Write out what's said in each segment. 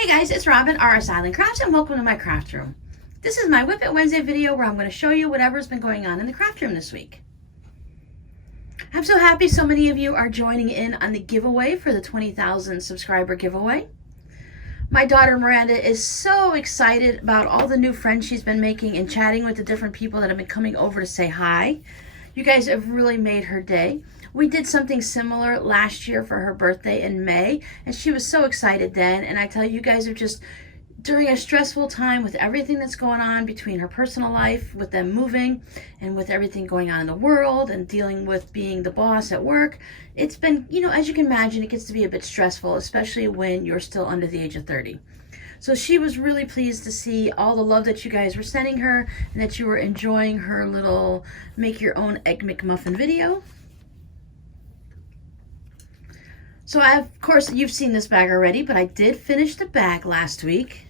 Hey guys, it's Robin, RsIslandCrafts, and welcome to my craft room. This is my WiP It Wednesday video where I'm going to show you whatever's been going on in the craft room this week. I'm so happy so many of you are joining in on the giveaway for the 20,000 subscriber giveaway. My daughter Miranda is so excited about all the new friends she's been making and chatting with the different people that have been coming over to say hi. You guys have really made her day. We did something similar last year for her birthday in May, and she was so excited then. And I tell you, you guys are just, during a stressful time with everything that's going on between her personal life, with them moving, and with everything going on in the world, and dealing with being the boss at work, it's been, as you can imagine, it gets to be a bit stressful, especially when you're still under the age of 30. So she was really pleased to see all the love that you guys were sending her, and that you were enjoying her little make your own Egg McMuffin video. So of course, you've seen this bag already, but I did finish the bag last week.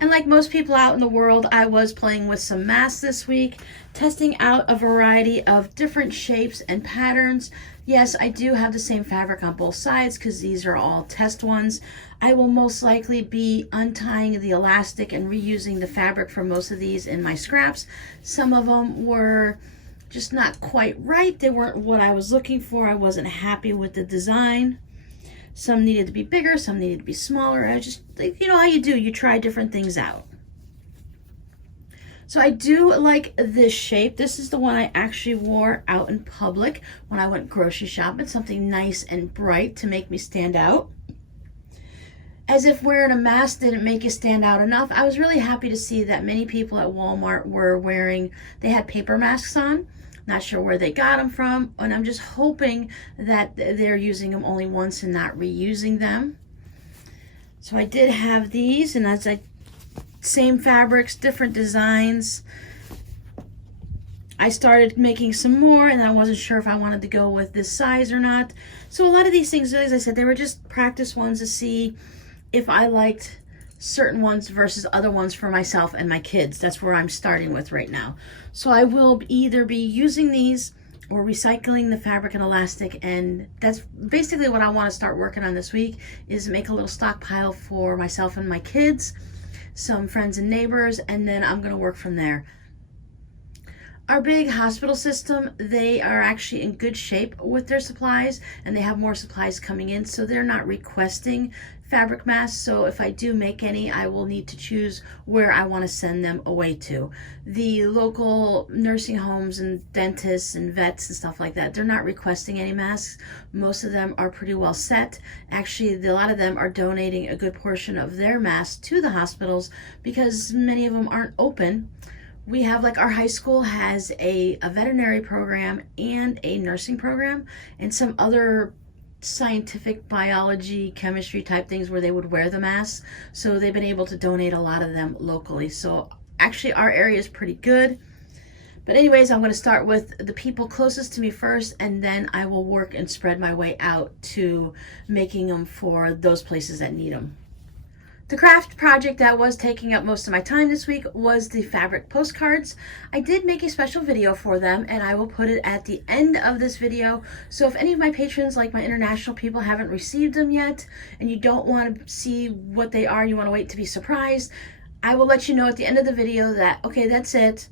And like most people out in the world, I was playing with some masks this week, testing out a variety of different shapes and patterns. Yes, I do have the same fabric on both sides because these are all test ones. I will most likely be untying the elastic and reusing the fabric for most of these in my scraps. Some of them were just not quite right. They weren't what I was looking for. I wasn't happy with the design. Some needed to be bigger, some needed to be smaller. I just, you know how you do, you try different things out. So I do like this shape. This is the one I actually wore out in public when I went grocery shopping, something nice and bright to make me stand out. As if wearing a mask didn't make you stand out enough, I was really happy to see that many people at Walmart were wearing, they had paper masks on. Not sure where they got them from, and I'm just hoping that they're using them only once and not reusing them. So I did have these, and that's like same fabrics, different designs. I started making some more, and I wasn't sure if I wanted to go with this size or not. So a lot of these things, as I said, they were just practice ones to see if I liked certain ones versus other ones for myself and my kids. That's where I'm starting with right now. So I will either be using these or recycling the fabric and elastic, and that's basically what I want to start working on this week, is make a little stockpile for myself and my kids, some friends and neighbors, and then I'm going to work from there. Our big hospital system, they are actually in good shape with their supplies, and they have more supplies coming in, so they're not requesting fabric masks. So if I do make any, I will need to choose where I want to send them away to. The local nursing homes and dentists and vets and stuff like that, they're not requesting any masks. Most of them are pretty well set. Actually, a lot of them are donating a good portion of their masks to the hospitals because many of them aren't open. We have, like, our high school has a veterinary program and a nursing program and some other scientific biology, chemistry type things where they would wear the masks. So they've been able to donate a lot of them locally. So actually our area is pretty good. But anyways, I'm going to start with the people closest to me first, and then I will work and spread my way out to making them for those places that need them. The craft project that was taking up most of my time this week was the fabric postcards. I did make a special video for them, and I will put it at the end of this video. So if any of my patrons, like my international people, haven't received them yet, and you don't want to see what they are, you want to wait to be surprised, I will let you know at the end of the video that, okay, that's it.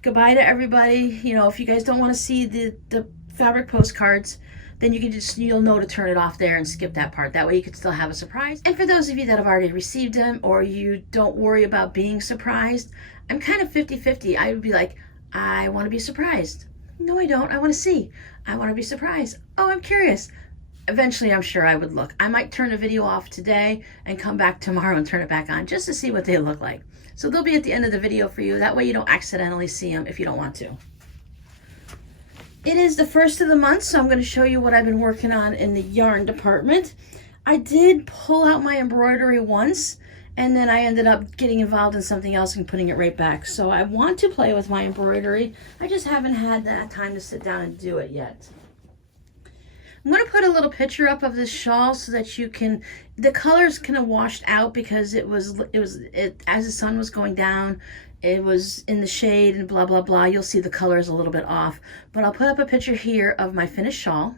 Goodbye to everybody. If you guys don't want to see the fabric postcards, then you'll know to turn it off there and skip that part. That way you could still have a surprise. And for those of you that have already received them, or you don't worry about being surprised, I'm kind of 50-50. I would be like, I want to be surprised. No, I don't. I want to see. I want to be surprised. Oh, I'm curious. Eventually, I'm sure I would look. I might turn the video off today and come back tomorrow and turn it back on just to see what they look like. So they'll be at the end of the video for you. That way you don't accidentally see them if you don't want to. It is the first of the month, so I'm going to show you what I've been working on in the yarn department. I did pull out my embroidery once, and then I ended up getting involved in something else and putting it right back. So I want to play with my embroidery. I just haven't had that time to sit down and do it yet. I'm going to put a little picture up of this shawl so that you can, the colors kind of washed out because it was as the sun was going down, it was in the shade and blah, blah, blah. You'll see the colors a little bit off, but I'll put up a picture here of my finished shawl.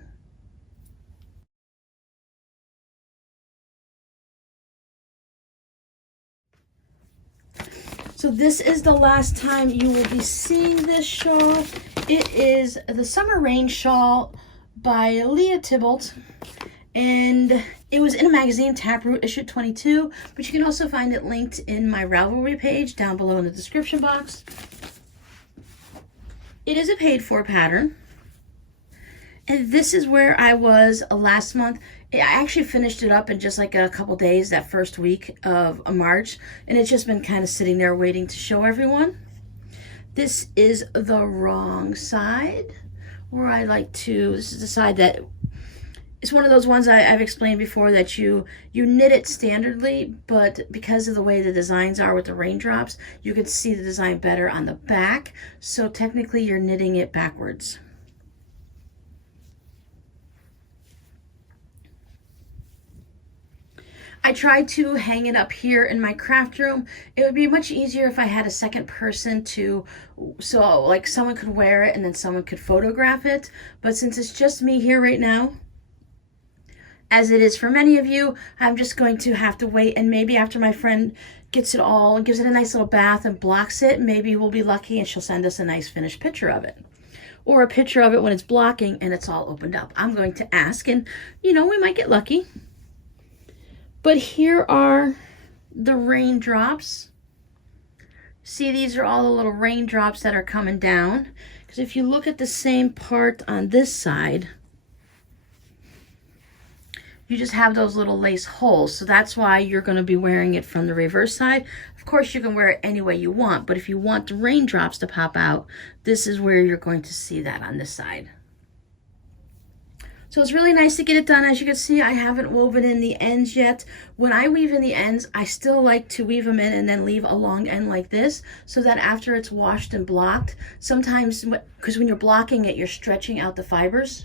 So this is the last time you will be seeing this shawl. It is the Summer Rain Shawl by Leah Tybalt. And it was in a magazine, Taproot, issue 22. But you can also find it linked in my Ravelry page down below in the description box. It is a paid for pattern. And this is where I was last month. I actually finished it up in just like a couple days, that first week of March. And it's just been kind of sitting there waiting to show everyone. This is the wrong side. Where I like to, this is the side that, it's one of those ones I've explained before that you knit it standardly, but because of the way the designs are with the raindrops, you can see the design better on the back. So technically you're knitting it backwards. I tried to hang it up here in my craft room. It would be much easier if I had a second person so like someone could wear it and then someone could photograph it. But since it's just me here right now, as it is for many of you, I'm just going to have to wait, and maybe after my friend gets it all and gives it a nice little bath and blocks it, maybe we'll be lucky and she'll send us a nice finished picture of it. Or a picture of it when it's blocking and it's all opened up. I'm going to ask, and you know, we might get lucky. But here are the raindrops. See, these are all the little raindrops that are coming down. Because if you look at the same part on this side, you just have those little lace holes. So that's why you're going to be wearing it from the reverse side. Of course, you can wear it any way you want, but if you want the raindrops to pop out, this is where you're going to see that on this side. So it's really nice to get it done. As you can see, I haven't woven in the ends yet. When I weave in the ends, I still like to weave them in and then leave a long end like this, so that after it's washed and blocked, sometimes, because when you're blocking it, you're stretching out the fibers.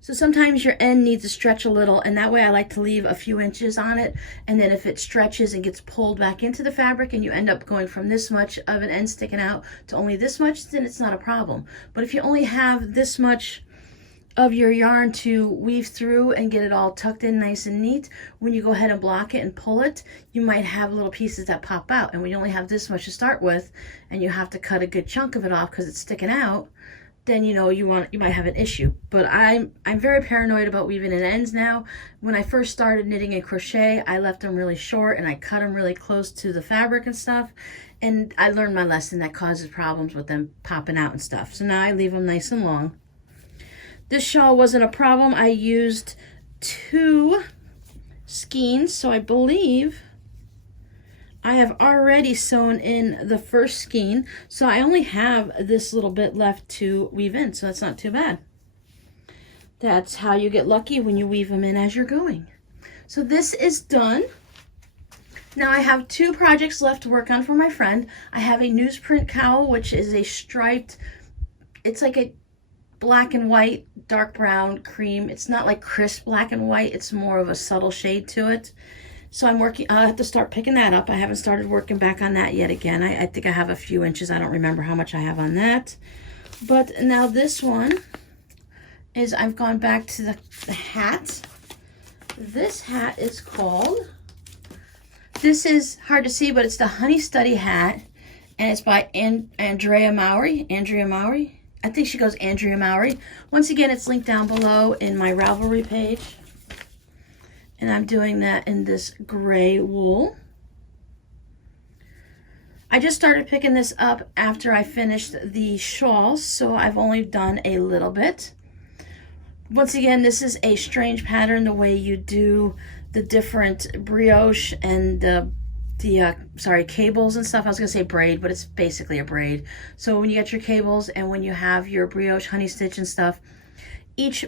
So sometimes your end needs to stretch a little, and that way I like to leave a few inches on it, and then if it stretches and gets pulled back into the fabric and you end up going from this much of an end sticking out to only this much, then it's not a problem. But if you only have this much of your yarn to weave through and get it all tucked in nice and neat, when you go ahead and block it and pull it, you might have little pieces that pop out. And when you only have this much to start with and you have to cut a good chunk of it off because it's sticking out, then you know you might have an issue. But I'm very paranoid about weaving in ends now. When I first started knitting and crochet, I left them really short and I cut them really close to the fabric and stuff, and I learned my lesson. That causes problems with them popping out and stuff. So now I leave them nice and long. This shawl wasn't a problem. I used 2 skeins, so I believe I have already sewn in the first skein, so I only have this little bit left to weave in, so that's not too bad. That's how you get lucky, when you weave them in as you're going. So this is done. Now I have 2 projects left to work on for my friend. I have a newsprint cowl, which is a striped, it's like a black and white, dark brown, cream. It's not like crisp black and white, it's more of a subtle shade to it. So I'm working, I'll have to start picking that up. I haven't started working back on that yet again. I think I have a few inches. I don't remember how much I have on that. But now this one is, I've gone back to the hat. This hat is called, this is hard to see, but it's the Honey Study hat. And it's by Andrea Mowry. I think she goes Andrea Mowry. Once again, it's linked down below in my Ravelry page. And I'm doing that in this gray wool. I just started picking this up after I finished the shawls, so I've only done a little bit. Once again, this is a strange pattern, the way you do the different brioche and cables and stuff. I was gonna say braid, but it's basically a braid. So when you get your cables and when you have your brioche honey stitch and stuff,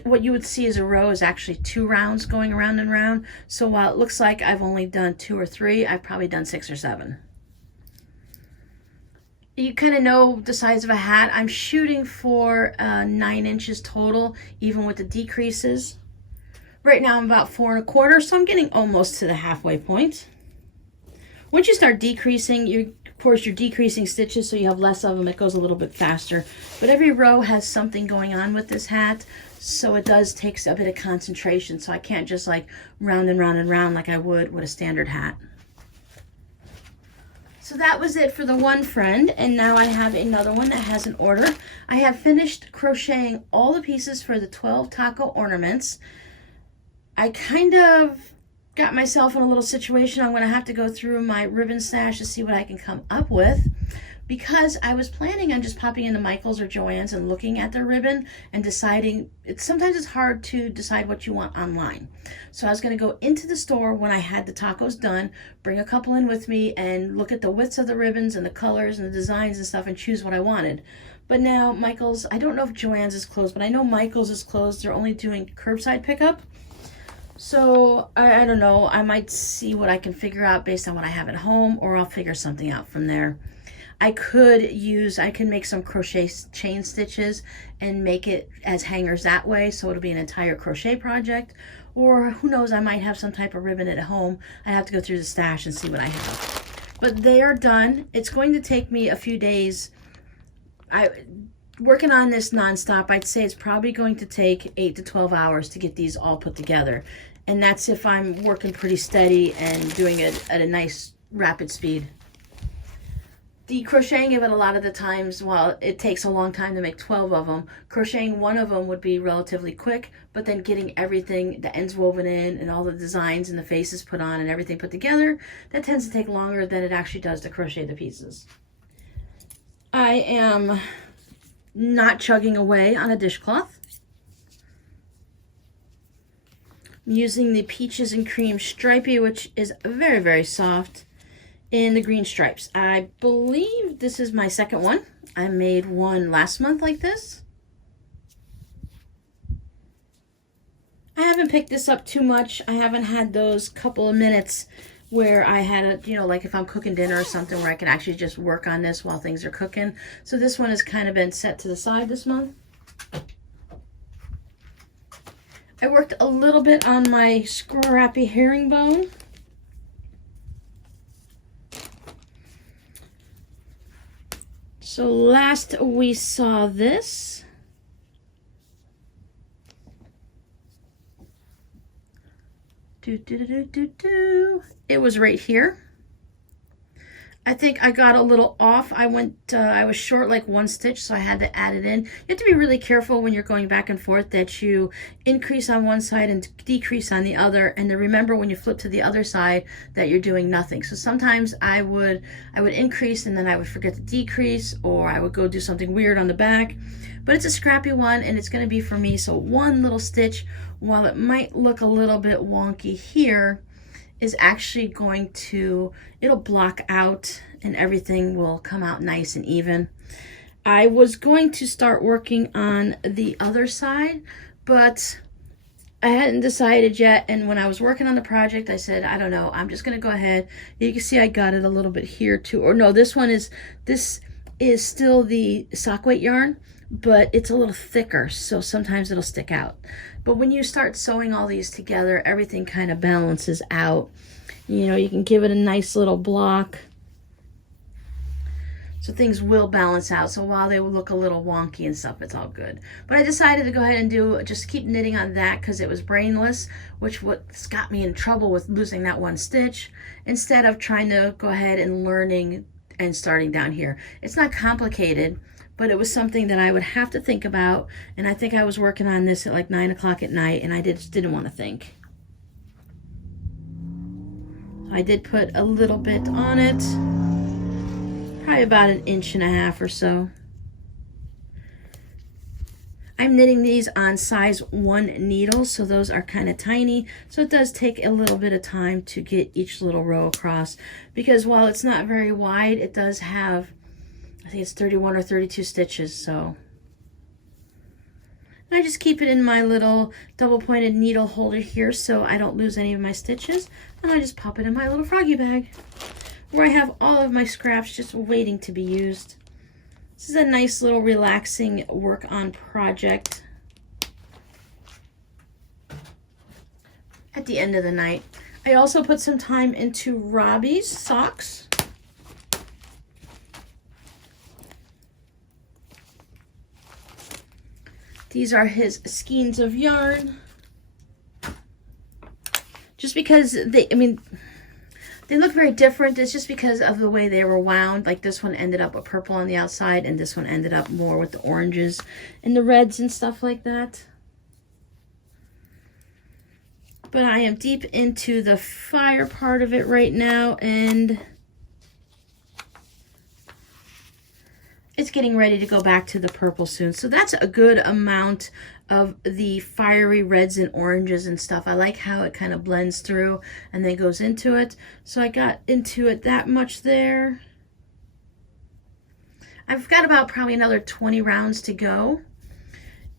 what you would see as a row is actually 2 rounds going around and around. So while it looks like I've only done 2 or 3, I've probably done 6 or 7. You kind of know the size of a hat. I'm shooting for 9 inches total, even with the decreases. Right now I'm about 4 1/4, so I'm getting almost to the halfway point. Once you start decreasing, of course you're decreasing stitches, so you have less of them. It goes a little bit faster. But every row has something going on with this hat, so it does take a bit of concentration. So I can't just like round and round and round like I would with a standard hat. So that was it for the one friend, and now I have another one that has an order. I have finished crocheting all the pieces for the 12 taco ornaments. I kind of got myself in a little situation. I'm going to have to go through my ribbon stash to see what I can come up with, because I was planning on just popping into Michael's or Joann's and looking at their ribbon and deciding. Sometimes it's hard to decide what you want online. So I was going to go into the store when I had the tacos done, bring a couple in with me and look at the widths of the ribbons and the colors and the designs and stuff and choose what I wanted. But now Michael's, I don't know if Joann's is closed, but I know Michael's is closed. They're only doing curbside pickup. So I don't know, I might see what I can figure out based on what I have at home, or I'll figure something out from there. I can make some crochet chain stitches and make it as hangers that way, so it'll be an entire crochet project. Or who knows, I might have some type of ribbon at home. I have to go through the stash and see what I have. But they are done. It's going to take me a few days. Working on this nonstop, I'd say it's probably going to take 8 to 12 hours to get these all put together. And that's if I'm working pretty steady and doing it at a nice rapid speed. The crocheting of it, a lot of the times, while it takes a long time to make 12 of them, crocheting one of them would be relatively quick, but then getting everything, the ends woven in and all the designs and the faces put on and everything put together, that tends to take longer than it actually does to crochet the pieces. I am not chugging away on a dishcloth. I'm using the Peaches and Cream Stripey, which is very, very soft, in the green stripes. I believe this is my second one. I made one last month like this. I haven't picked this up too much. I haven't had those couple of minutes where I had like if I'm cooking dinner or something, where I can actually just work on this while things are cooking. So this one has kind of been set to the side this month. I worked a little bit on my scrappy herringbone. So last we saw this, it was right here. I think I got a little off. I was short like one stitch, so I had to add it in. You have to be really careful when you're going back and forth that you increase on one side and decrease on the other, and to remember when you flip to the other side that you're doing nothing. So sometimes I would increase and then I would forget to decrease, or I would go do something weird on the back. But it's a scrappy one and it's going to be for me. So one little stitch, while it might look a little bit wonky here, is actually going to, it'll block out and everything will come out nice and even. I was going to start working on the other side, but I hadn't decided yet. And when I was working on the project, I said, I don't know, I'm just going to go ahead. You can see I got it a little bit here too. Or no, this is still the sock weight yarn, but it's a little thicker, so sometimes it'll stick out. But when you start sewing all these together, everything kind of balances out. You can give it a nice little block, so things will balance out. So while they will look a little wonky and stuff, it's all good. But I decided to go ahead and just keep knitting on that because it was brainless, which what's got me in trouble with losing that one stitch, instead of trying to go ahead and learning and starting down here. It's not complicated, but it was something that I would have to think about, and I think I was working on this at like 9 o'clock at night, and I just didn't want to think. I did put a little bit on it, probably about 1.5 inches or so. I'm knitting these on size 1 needles, so those are kind of tiny, so it does take a little bit of time to get each little row across, because while it's not very wide, it does have, I think it's 31 or 32 stitches, so. And I just keep it in my little double pointed needle holder here so I don't lose any of my stitches. And I just pop it in my little froggy bag where I have all of my scraps just waiting to be used. This is a nice little relaxing work on project at the end of the night. I also put some time into Robbie's socks. These are his skeins of yarn. Just because They look very different. It's just because of the way they were wound. Like this one ended up with purple on the outside, and this one ended up more with the oranges and the reds and stuff like that. But I am deep into the fire part of it right now, and it's getting ready to go back to the purple soon. So that's a good amount of the fiery reds and oranges and stuff. I like how it kind of blends through and then goes into it. So I got into it that much there. I've got about probably another 20 rounds to go.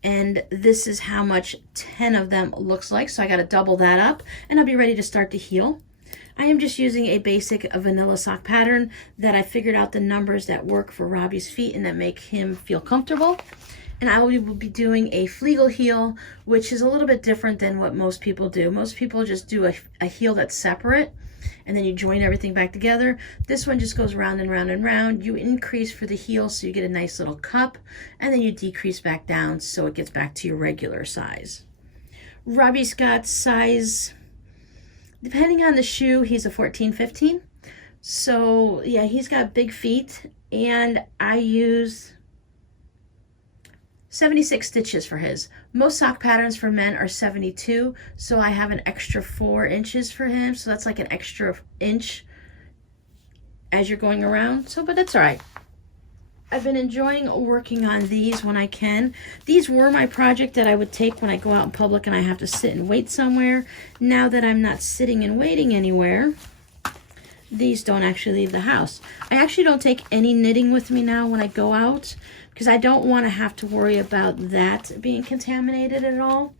And this is how much 10 of them looks like. So I got to double that up, and I'll be ready to start to heal. I am just using a basic vanilla sock pattern that I figured out the numbers that work for Robbie's feet and that make him feel comfortable. And I will be doing a Flegel heel, which is a little bit different than what most people do. Most people just do a heel that's separate, and then you join everything back together. This one just goes round and round and round. You increase for the heel so you get a nice little cup, and then you decrease back down so it gets back to your regular size. Robbie's got size, depending on the shoe, he's a 14, 15. So yeah, he's got big feet, and I use 76 stitches for his. Most sock patterns for men are 72, so I have an extra 4 inches for him, so that's like an extra inch as you're going around. So, but that's all right. I've been enjoying working on these when I can. These were my project that I would take when I go out in public and I have to sit and wait somewhere. Now that I'm not sitting and waiting anywhere, these don't actually leave the house. I actually don't take any knitting with me now when I go out, because I don't want to have to worry about that being contaminated at all.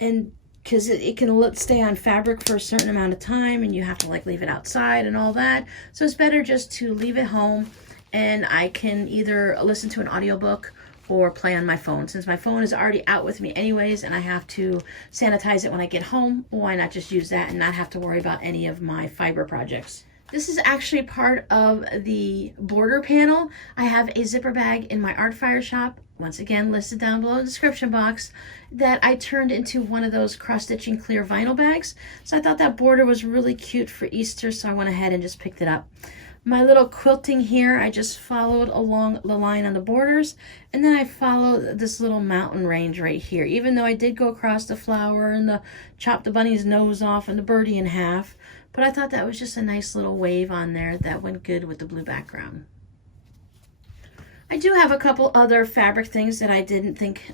And because it can stay on fabric for a certain amount of time, and you have to like leave it outside and all that. So it's better just to leave it home, and I can either listen to an audiobook or play on my phone. Since my phone is already out with me anyways, and I have to sanitize it when I get home, why not just use that and not have to worry about any of my fiber projects. This is actually part of the border panel. I have a zipper bag in my art fire shop, once again listed down below in the description box, that I turned into one of those cross-stitching clear vinyl bags. So I thought that border was really cute for Easter, so I went ahead and just picked it up. My little quilting here, I just followed along the line on the borders, and then I followed this little mountain range right here. Even though I did go across the flower and chop the bunny's nose off and the birdie in half, but I thought that was just a nice little wave on there that went good with the blue background. I do have a couple other fabric things that I didn't think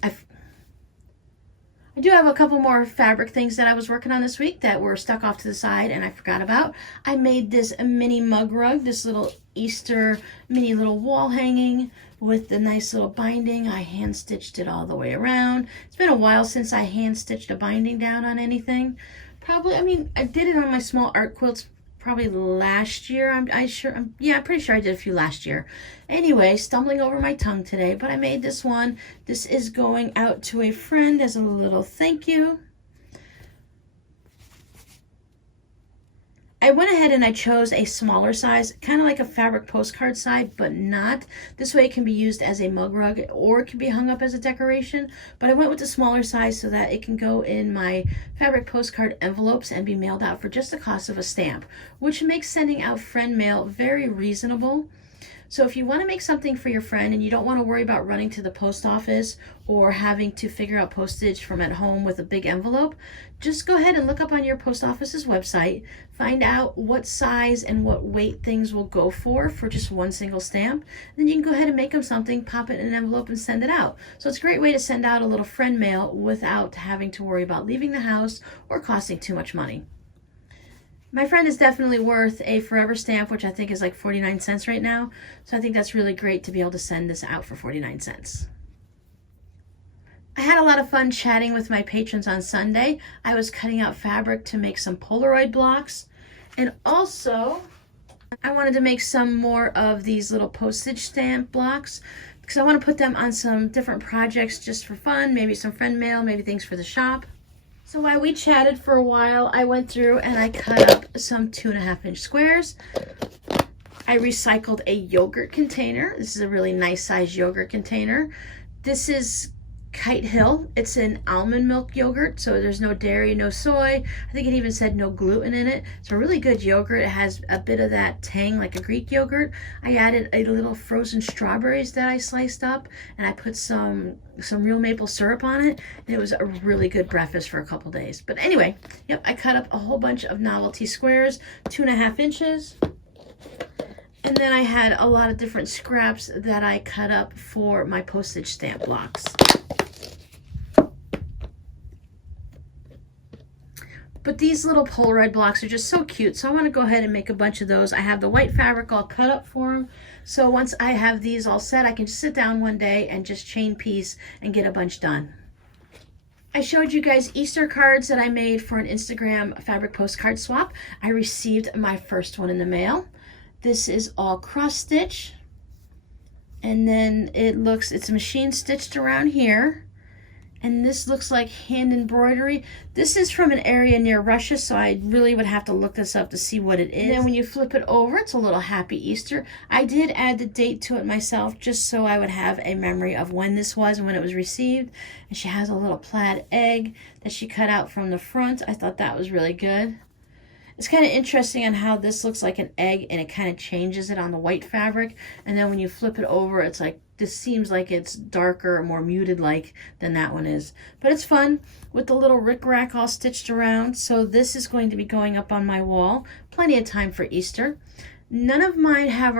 I do have a couple more fabric things that I was working on this week that were stuck off to the side and I forgot about. I made this mini mug rug, this little Easter mini little wall hanging with the nice little binding. I hand stitched it all the way around. It's been a while since I hand stitched a binding down on anything. Probably, I mean, I did it on my small art quilts probably last year. I'm pretty sure I did a few last year. Anyway, stumbling over my tongue today, but I made this one. This is going out to a friend as a little thank you. I went ahead and I chose a smaller size, kind of like a fabric postcard size, but not. This way it can be used as a mug rug or it can be hung up as a decoration. But I went with the smaller size so that it can go in my fabric postcard envelopes and be mailed out for just the cost of a stamp, which makes sending out friend mail very reasonable. So if you want to make something for your friend and you don't want to worry about running to the post office or having to figure out postage from at home with a big envelope, just go ahead and look up on your post office's website, find out what size and what weight things will go for just one single stamp. Then you can go ahead and make them something, pop it in an envelope and send it out. So it's a great way to send out a little friend mail without having to worry about leaving the house or costing too much money. My friend is definitely worth a forever stamp, which I think is like 49 cents right now. So I think that's really great to be able to send this out for 49 cents. I had a lot of fun chatting with my patrons on Sunday. I was cutting out fabric to make some Polaroid blocks. And also, I wanted to make some more of these little postage stamp blocks because I want to put them on some different projects just for fun, maybe some friend mail, maybe things for the shop. So while we chatted for a while, I went through and I cut up some 2.5-inch squares. I recycled a yogurt container. This is a really nice size yogurt container. This is Kite Hill. It's an almond milk yogurt, so there's no dairy, no soy. I think it even said no gluten in it. It's a really good yogurt. It has a bit of that tang like a Greek yogurt. I added a little frozen strawberries that I sliced up, and I put some real maple syrup on it. And it was a really good breakfast for a couple days. But anyway, yep, I cut up a whole bunch of novelty squares, 2.5 inches. And then I had a lot of different scraps that I cut up for my postage stamp blocks. But these little Polaroid blocks are just so cute, so I want to go ahead and make a bunch of those. I have the white fabric all cut up for them, so once I have these all set, I can just sit down one day and just chain piece and get a bunch done. I showed you guys Easter cards that I made for an Instagram fabric postcard swap. I received my first one in the mail. This is all cross stitch, and then it's machine stitched around here. And this looks like hand embroidery. This is from an area near Russia, so I really would have to look this up to see what it is. And then when you flip it over, it's a little Happy Easter. I did add the date to it myself, just so I would have a memory of when this was and when it was received. And she has a little plaid egg that she cut out from the front. I thought that was really good. It's kind of interesting on how this looks like an egg and it kind of changes it on the white fabric. And then when you flip it over, it's like, this seems like it's darker or more muted like than that one is. But it's fun with the little rickrack all stitched around. So this is going to be going up on my wall. Plenty of time for Easter. None of mine have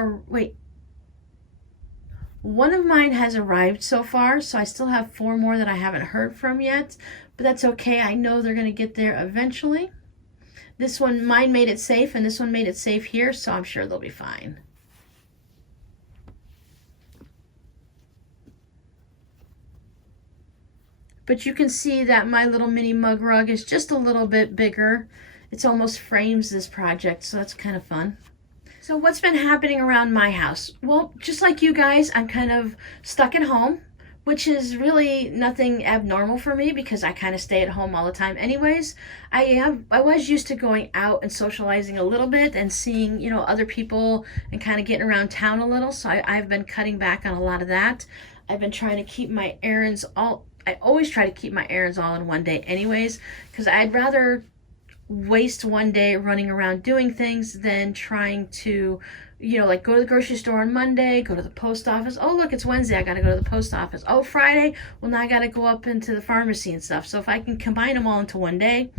one of mine has arrived so far, so I still have 4 more that I haven't heard from yet. But that's okay. I know they're going to get there eventually. This one, mine made it safe, and this one made it safe here, so I'm sure they'll be fine. But you can see that my little mini mug rug is just a little bit bigger. It's almost frames this project, so that's kind of fun. So what's been happening around my house? Well, just like you guys, I'm kind of stuck at home, which is really nothing abnormal for me because I kind of stay at home all the time anyways. I was used to going out and socializing a little bit and seeing, you know, other people and kind of getting around town a little. So I've been cutting back on a lot of that. I've been trying to keep my errands I always try to keep my errands all in one day anyways, because I'd rather waste one day running around doing things than trying to, you know, like go to the grocery store on Monday, go to the post office. Oh, look, it's Wednesday. I got to go to the post office. Oh, Friday. Well, now I got to go up into the pharmacy and stuff. So if I can combine them all into one day,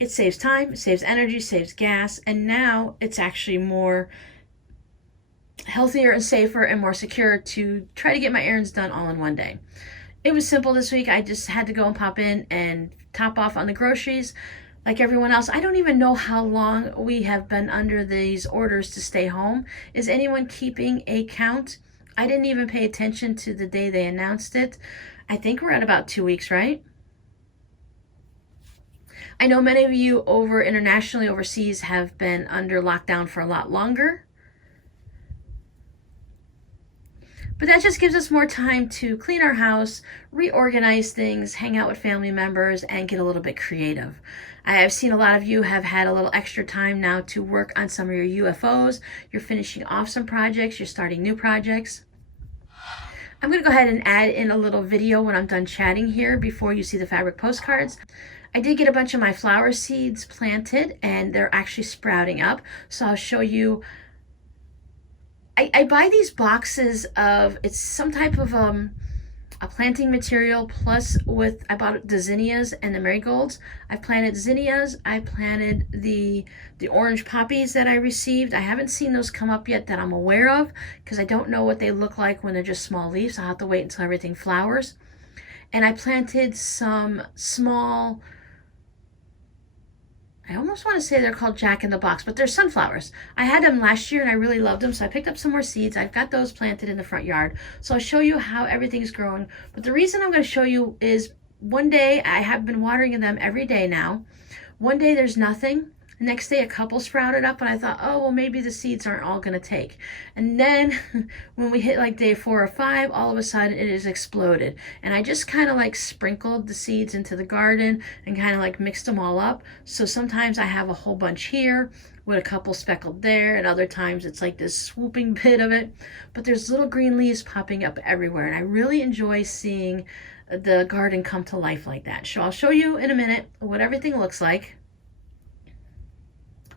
it saves time, it saves energy, saves gas. And now it's actually more healthier and safer and more secure to try to get my errands done all in one day. It was simple this week. I just had to go and pop in and top off on the groceries. Like everyone else, I don't even know how long we have been under these orders to stay home. Is anyone keeping a count? I didn't even pay attention to the day they announced it. I think we're at about 2 weeks, right? I know many of you internationally overseas have been under lockdown for a lot longer. But that just gives us more time to clean our house, reorganize things, hang out with family members, and get a little bit creative. I have seen a lot of you have had a little extra time now to work on some of your UFOs. You're finishing off some projects. You're starting new projects. I'm going to go ahead and add in a little video when I'm done chatting here before you see the fabric postcards. I did get a bunch of my flower seeds planted, and they're actually sprouting up. So I'll show you. I buy these boxes of, it's some type of a planting material plus I bought the zinnias and the marigolds. I planted zinnias. I planted the orange poppies that I received. I haven't seen those come up yet that I'm aware of because I don't know what they look like when they're just small leaves. I'll have to wait until everything flowers. And I planted some small, I almost want to say they're called Jack in the Box, but they're sunflowers. I had them last year and I really loved them, so I picked up some more seeds. I've got those planted in the front yard. So I'll show you how everything's growing. But the reason I'm going to show you is one day, I have been watering them every day now. One day there's nothing. The next day a couple sprouted up and I thought, oh, well, maybe the seeds aren't all going to take. And then when we hit like day 4 or 5, all of a sudden it has exploded. And I just kind of like sprinkled the seeds into the garden and kind of like mixed them all up. So sometimes I have a whole bunch here with a couple speckled there, and other times it's like this swooping bit of it. But there's little green leaves popping up everywhere, and I really enjoy seeing the garden come to life like that. So I'll show you in a minute what everything looks like.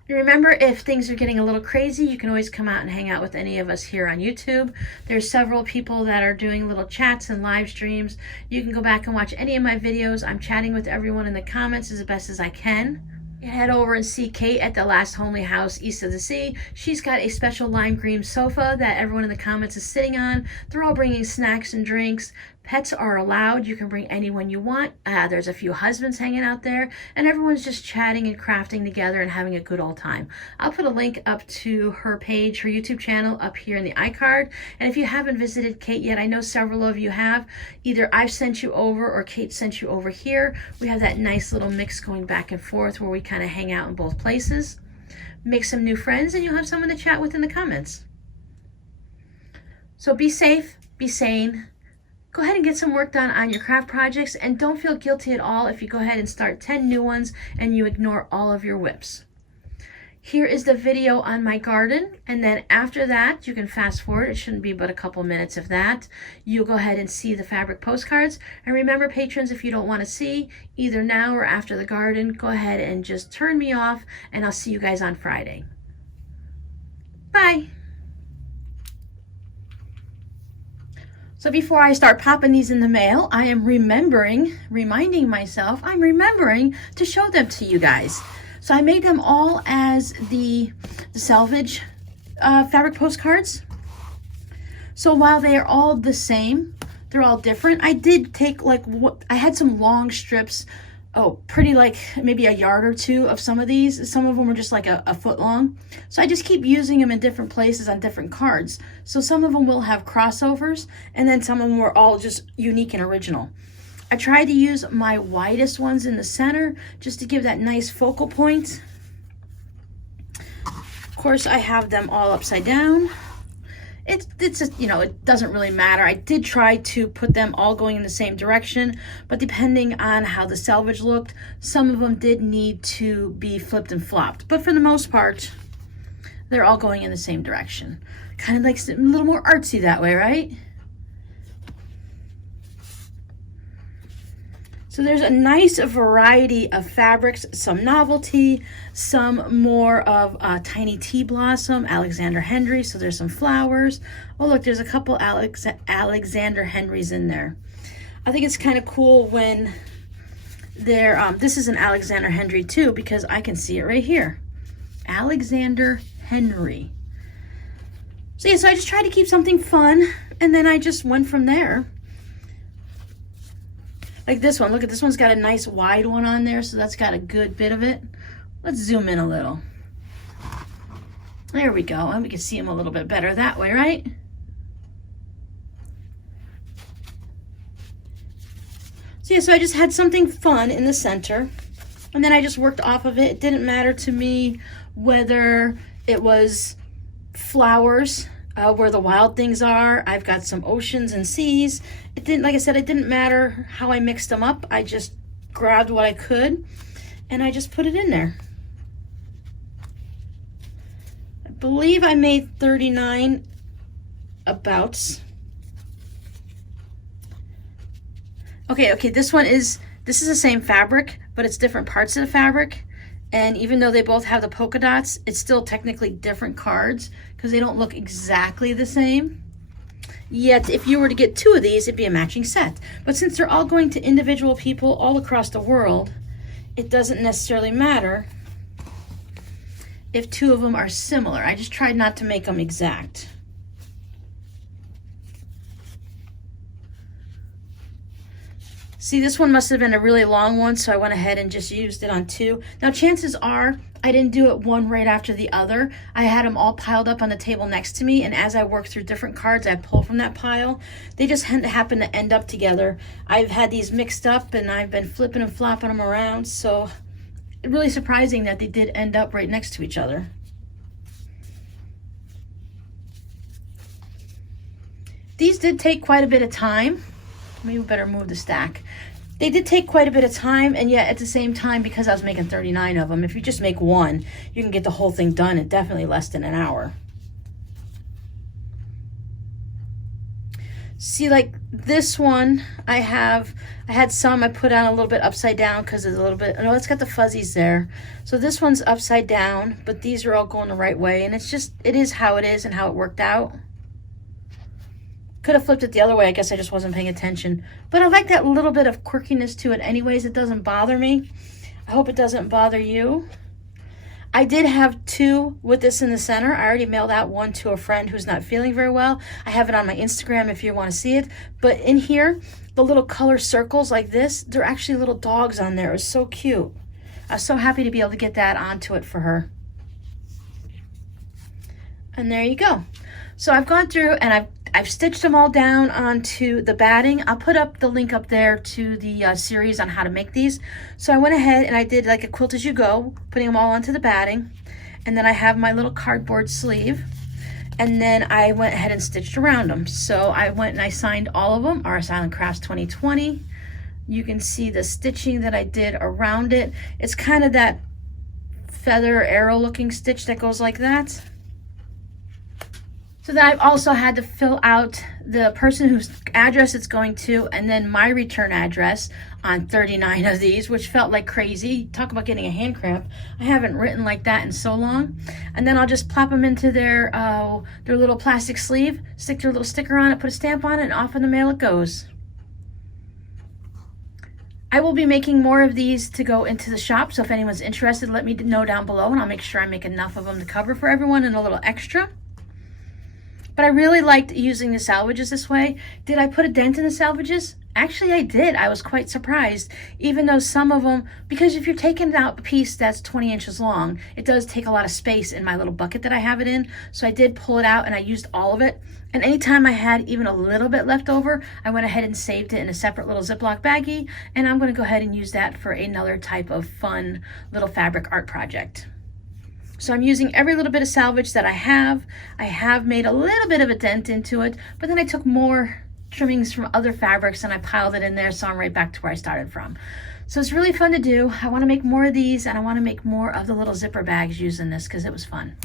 And remember, if things are getting a little crazy, you can always come out and hang out with any of us here on YouTube. There's several people that are doing little chats and live streams. You can go back and watch any of my videos. I'm chatting with everyone in the comments as best as I can. You head over and see Kate at the Last Homely House East of the Sea. She's got a special lime green sofa that everyone in the comments is sitting on. They're all bringing snacks and drinks. Pets are allowed. You can bring anyone you want. There's a few husbands hanging out there, and everyone's just chatting and crafting together and having a good old time. I'll put a link up to her page, her YouTube channel, up here in the iCard. And if you haven't visited Kate yet, I know several of you have. Either I've sent you over or Kate sent you over here. We have that nice little mix going back and forth where we kind of hang out in both places. Make some new friends, and you'll have someone to chat with in the comments. So be safe, be sane. Go ahead and get some work done on your craft projects, and don't feel guilty at all if you go ahead and start 10 new ones and you ignore all of your WIPs. Here is the video on my garden, and then after that, you can fast forward. It shouldn't be but a couple minutes of that. You'll go ahead and see the fabric postcards. And remember, patrons, if you don't want to see either now or after the garden, go ahead and just turn me off, and I'll see you guys on Friday. Bye. So before I start popping these in the mail, I am reminding myself, I'm remembering to show them to you guys. So I made them all as the selvage fabric postcards. So while they are all the same, they're all different. I did take I had some long strips, pretty like maybe a yard or two of some of these. Some of them were just like a foot long. So I just keep using them in different places on different cards. So some of them will have crossovers, and then some of them were all just unique and original. I tried to use my widest ones in the center just to give that nice focal point. Of course, I have them all upside down. It's just, it doesn't really matter. I did try to put them all going in the same direction, but depending on how the selvage looked, some of them did need to be flipped and flopped. But for the most part, they're all going in the same direction. Kind of like a little more artsy that way, right? So there's a nice variety of fabrics, some novelty, some more of tiny tea blossom, Alexander Henry, so there's some flowers. Oh look, there's a couple Alexander Henrys in there. I think it's kind of cool when they're, this is an Alexander Henry too, because I can see it right here. Alexander Henry. So yeah, so I just tried to keep something fun, and then I just went from there. Like this one, look at this one's got a nice wide one on there, so that's got a good bit of it. Let's zoom in a little. There we go, and we can see them a little bit better that way, right? So yeah, so I just had something fun in the center, and then I just worked off of it. It didn't matter to me whether it was flowers, where the wild things are. I've got some oceans and seas. It didn't, like I said, it didn't matter how I mixed them up. I just grabbed what I could and I just put it in there. I believe I made 39 abouts. Okay, this is the same fabric, but it's different parts of the fabric. And even though they both have the polka dots, it's still technically different cards because they don't look exactly the same. Yet, if you were to get two of these, it'd be a matching set. But since they're all going to individual people all across the world, it doesn't necessarily matter if two of them are similar. I just tried not to make them exact. See, this one must have been a really long one, so I went ahead and just used it on two. Now, chances are I didn't do it one right after the other. I had them all piled up on the table next to me, and as I worked through different cards, I pulled from that pile. They just happen to end up together. I've had these mixed up, and I've been flipping and flopping them around, so it's really surprising that they did end up right next to each other. These did take quite a bit of time. Maybe we better move the stack. They did take quite a bit of time, and yet at the same time, because I was making 39 of them, if you just make one, you can get the whole thing done in definitely less than an hour. See, like this one, I had some I put on a little bit upside down because it's a little bit, no, it's got the fuzzies there. So this one's upside down, but these are all going the right way. And it's just, it is how it is and how it worked out. Could have flipped it the other way. I guess I just wasn't paying attention. But I like that little bit of quirkiness to it anyways. It doesn't bother me. I hope it doesn't bother you. I did have two with this in the center. I already mailed out one to a friend who's not feeling very well. I have it on my Instagram if you want to see it. But in here, the little color circles like this, they're actually little dogs on there. It was so cute. I was so happy to be able to get that onto it for her. And there you go. So I've gone through and I've stitched them all down onto the batting. I'll put up the link up there to the series on how to make these. So I went ahead and I did like a quilt as you go, putting them all onto the batting. And then I have my little cardboard sleeve. And then I went ahead and stitched around them. So I went and I signed all of them, RsIslandCrafts 2020. You can see the stitching that I did around it. It's kind of that feather arrow looking stitch that goes like that. So then I've also had to fill out the person whose address it's going to and then my return address on 39 of these, which felt like crazy. Talk about getting a hand cramp. I haven't written like that in so long. And then I'll just plop them into their little plastic sleeve, stick their little sticker on it, put a stamp on it, and off in the mail it goes. I will be making more of these to go into the shop, so if anyone's interested, let me know down below and I'll make sure I make enough of them to cover for everyone and a little extra. But I really liked using the salvages this way. Did I put a dent in the salvages? Actually, I did. I was quite surprised, even though some of them, because if you're taking out a piece that's 20 inches long, it does take a lot of space in my little bucket that I have it in. So I did pull it out and I used all of it. And anytime I had even a little bit left over, I went ahead and saved it in a separate little Ziploc baggie. And I'm going to go ahead and use that for another type of fun little fabric art project. So I'm using every little bit of salvage that I have. I have made a little bit of a dent into it, but then I took more trimmings from other fabrics and I piled it in there, so I'm right back to where I started from. So it's really fun to do. I want to make more of these and I want to make more of the little zipper bags using this because it was fun.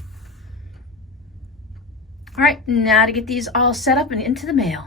All right, now to get these all set up and into the mail.